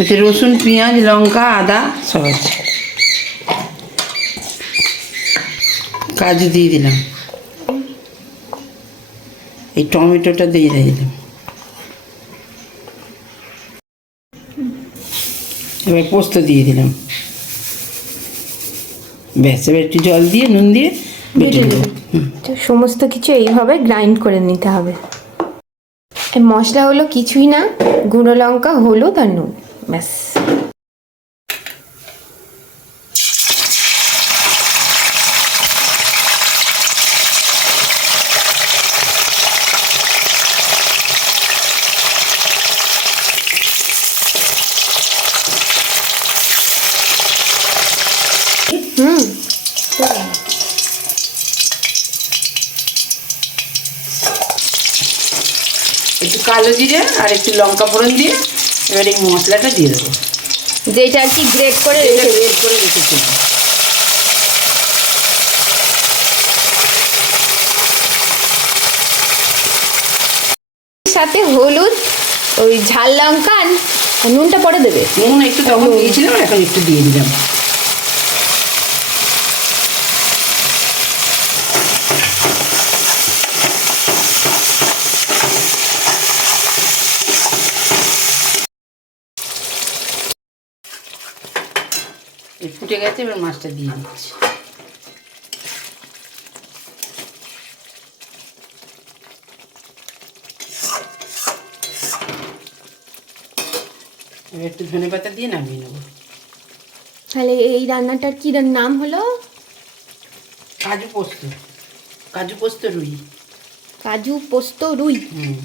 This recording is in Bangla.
এতে রসুন, পেঁয়াজ, লঙ্কা, আদা সব আছে। কাজু দিয়ে দিলাম, এই টমেটোটা দিয়ে দিলাম। এবার পোস্ত দিয়ে দিলাম। ব্যাস, এবার একটু জল দিয়ে নুন দিয়ে বেটে নেব। তো সমস্ত কিছু এইভাবে গ্রাইন্ড করে নিতে হবে। এই মশলা হলো কিছুই না, গুঁড়ো লঙ্কা, হলুদ আর নুন, ব্যাস। একটু কালো জিরে আর একটু লঙ্কা ফোড়ন দিয়ে এবার এই মশলাটা দিয়ে দেবো, যেটা আর কি গ্রেট করে রেখেছিলাম। সাথে হলুদ, ওই ঝাল লঙ্কা আর নুনটা পরে দেবে। নুন একটু তখন দিয়েছিলাম, এখন একটু দিয়ে দিলাম। ফুটে গেছে, এবার মাছটা দিয়ে দিচ্ছি। এবার একটু ধনে পাতা দিয়ে নামিয়ে নেবো। তাহলে এই রান্নাটার কি নাম হলো? কাজু পোস্ত, কাজু পোস্ত রুই। কাজু পোস্ত রুই। হুম।